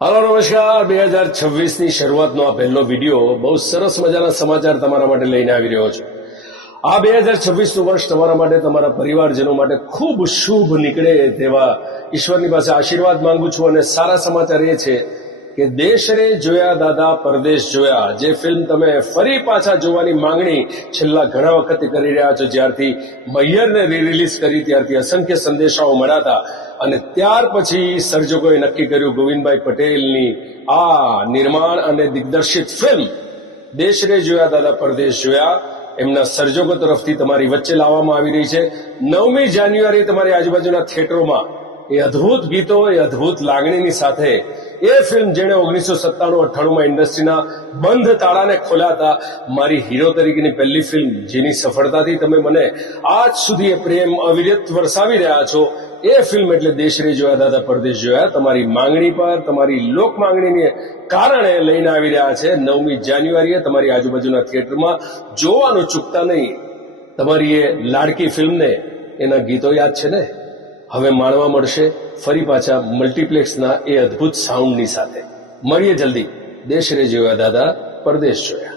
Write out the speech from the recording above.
હાલો નમસ્કાર 2026ની શરૂઆતનો આ પહેલો વિડીયો બહુ સરસ મજાના સમાચાર તમારા માટે લઈને આવી રહ્યો છું। આ 2026નું વર્ષ તમારા માટે તમારા પરિવારજનો માટે ખૂબ શુભ નીકળે તેવા ઈશ્વરની પાસે આશીર્વાદ માંગુ છું। અને સારા સમાચાર એ છે કે દેશ રે જોયા દાદા પરદેશ જોયા જે ફિલ્મ તમે ફરી પાછા જોવાની માંગણી છેલ્લા ઘણા વખતથી કરી રહ્યા છો, જ્યારથી મૈયરને રિલીઝ કરી ત્યારથી અસંખ્ય સંદેશાઓ મળ્યા હતા અને ત્યાર પછી સર્જકોએ નક્કી કર્યું ગોવિંદભાઈ પટેલની આ નિર્માણ અને દિગ્દર્શિત ફિલ્મ દેશ રે જોયા દાદા પરદેશ જોયા એમના સર્જકો તરફથી તમારી વચ્ચે લાવવામાં આવી રહી છે। 9મી જાન્યુઆરી તમારી આજુબાજુના થિયેટરોમાં એ અદ્ભુત ગીતો, એ અદ્ભુત લાગણીની સાથે એ ફિલ્મ જેણે 1997-98માં ઇન્ડસ્ટ્રીના બંધ તાળાને ખોલ્યા હતા, મારી હીરો તરીકેની પહેલી ફિલ્મ જેની સફળતાથી તમે મને આજ સુધી એ પ્રેમ અવિરત વરસાવી રહ્યા છો, એ ફિલ્મ એટલે દેશ રે જોયા દાદા પરદેશ જોયા તમારી માંગણી પર, તમારી લોક માંગણીને કારણે લઈને આવી રહ્યા છે। 9મી જાન્યુઆરીએ તમારી આજુબાજુના થિયેટરમાં જોવાનું ચૂકતા નહીં। તમારી એ લાડકી ફિલ્મને એના ગીતો યાદ છે ને? હવે માણવા મળશે ફરી પાછા મલ્ટીપ્લેક્સના એ અદ્ભુત સાઉન્ડની સાથે। મળીએ જલ્દી, દેશ રે જોયા દાદા પરદેશ જોયા।